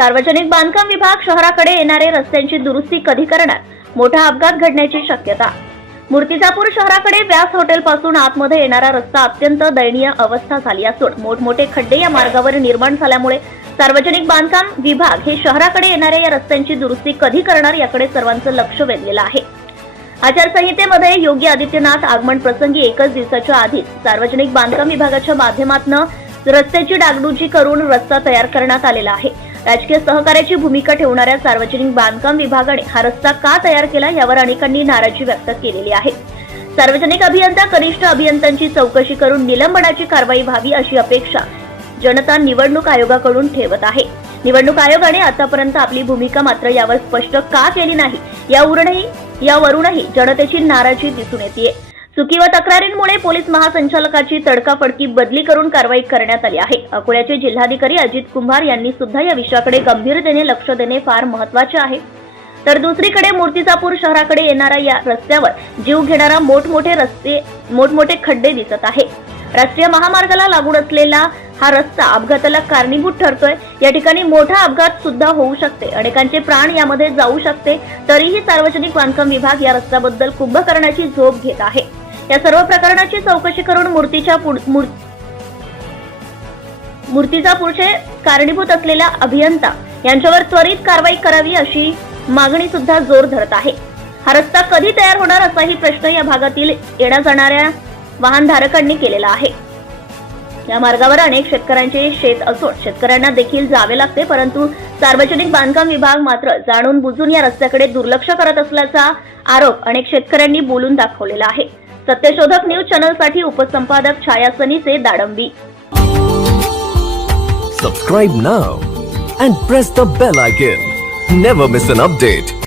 सार्वजनिक बांधकाम विभाग शहराकडे येणारे रस्त्यांची दुरुस्ती कधी करणार? मोठा अपघात घडण्याची शक्यता. मूर्तिजापूर शहराकडे व्यास हॉटेलपासून आतमध्ये येणारा रस्ता अत्यंत दयनीय अवस्था झाली असून मोठमोठे खड्डे या मार्गावर निर्माण झाल्यामुळे सार्वजनिक बांधकाम विभाग हे शहराकडे येणाऱ्या या रस्त्यांची दुरुस्ती कधी करणार याकडे सर्वांचं लक्ष वेधलेलं आहे. आचारसंहितेमध्ये योगी आदित्यनाथ आगमन प्रसंगी एकच दिवसाच्या आधीच सार्वजनिक बांधकाम विभागाच्या माध्यमातून रस्त्याची डागडुजी करून रस्ता तयार करण्यात आलेला आहे. राजकीय सहकार्याची भूमिका ठेवणाऱ्या सार्वजनिक बांधकाम विभागाने हा रस्ता का तयार केला यावर अनेकांनी नाराजी व्यक्त केलेली आहे. सार्वजनिक अभियंता कनिष्ठ अभियंत्यांची चौकशी करून निलंबनाची कारवाई व्हावी अशी अपेक्षा जनता निवडणूक आयोगाकडून ठेवत आहे. निवडणूक आयोगाने आतापर्यंत आपली भूमिका मात्र यावर स्पष्ट का केली नाही यावरूनही जनतेची नाराजी दिसून येते. चुकी व तक्रारींमुळे पोलीस महासंचालकाची तडकाफडकी बदली करून कारवाई करण्यात आली आहे. अकोल्याचे जिल्हाधिकारी अजित कुंभार यांनी सुद्धा या विषयाकडे गंभीरतेने लक्ष देणे फार महत्त्वाचे आहे. तर दुसरीकडे मूर्तिजापूर शहराकडे येणाऱ्या या रस्त्यावर जीव घेणारा मोठमोठे खड्डे दिसत आहे. राष्ट्रीय महामार्गाला लागून असलेला हा रस्ता अपघाताला कारणीभूत ठरतोय. या ठिकाणी मोठा अपघात सुद्धा होऊ शकते, अनेकांचे प्राण यामध्ये जाऊ शकते. तरीही सार्वजनिक बांधकाम विभाग या रस्त्याबद्दल कुंभकर्णाची झोप घेत आहे. या सर्व प्रकरणाची चौकशी करून मूर्तिजापूरचे कारणीभूत असलेल्या अभियंता यांच्यावर त्वरित कारवाई करावी अशी मागणी सुद्धा जोर धरत आहे. हा रस्ता कधी तयार होणार असाही प्रश्न या भागातील येण्या जाणाऱ्या वाहनधारकांनी केलेला आहे. या मार्गावर अनेक शेतकऱ्यांचे शेत असून शेतकऱ्यांना देखील जावे लागते, परंतु सार्वजनिक बांधकाम विभाग मात्र जाणून बुजून या रस्त्याकडे दुर्लक्ष करत असल्याचा आरोप अनेक शेतकऱ्यांनी बोलून दाखवलेला आहे. सत्यशोधक न्यूज चॅनलसाठी उपसंपादक छाया सनीचे, दाडंबी. Subscribe now and press the bell icon. Never miss an update.